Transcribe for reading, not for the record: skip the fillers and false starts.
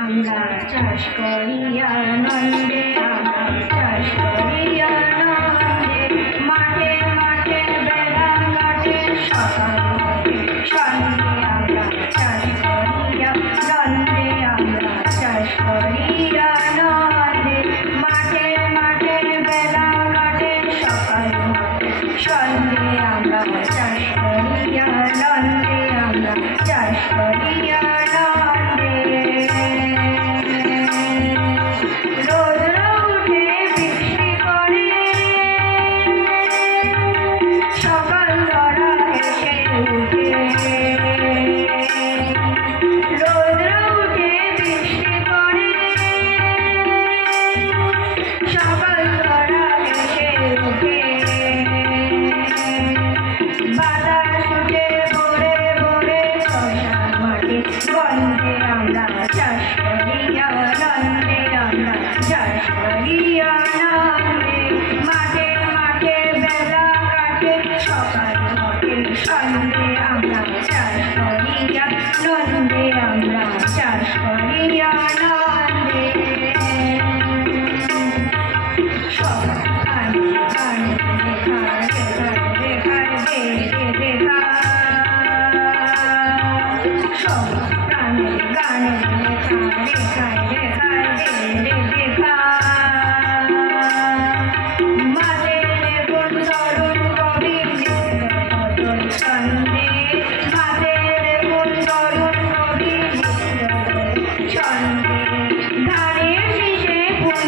আমরা চাষ করি আনন্দে, আমরা চাষ করি আনন্দে, মাঠে মাঠে বেলা কাটে সকাল হতে সন্ধে। আমরা চাষ করি আনন্দে, আমরা চাষ করি আনন্দে, মাঠে মাঠে বেলা কাটে সকাল হতে সন্ধে। আমরা চাষ করি আনন্দে, আমরা চাষ করি আনন্দে। বন্দে আমরা চাষ করি আনন্দে, আমরা চাষ করি আনন্দে, মাঠে মাঠে বেলা কাটে সকাল হতে সন্ধে। আমরা চাষ করি আনন্দে, আমরা চাষ করি আনন্দে। সবাই গানে গানে লেখা লেখা লেখা দে লেখা, সবাই গানে গানে লেখা লেখা লেখা দে লেখা। মাঝে লেবুর তরুণ কবি বদল ছন্দে, মাঝে লেবুর তরুণ কবি ছন্দে। ধানের শীষে ফুল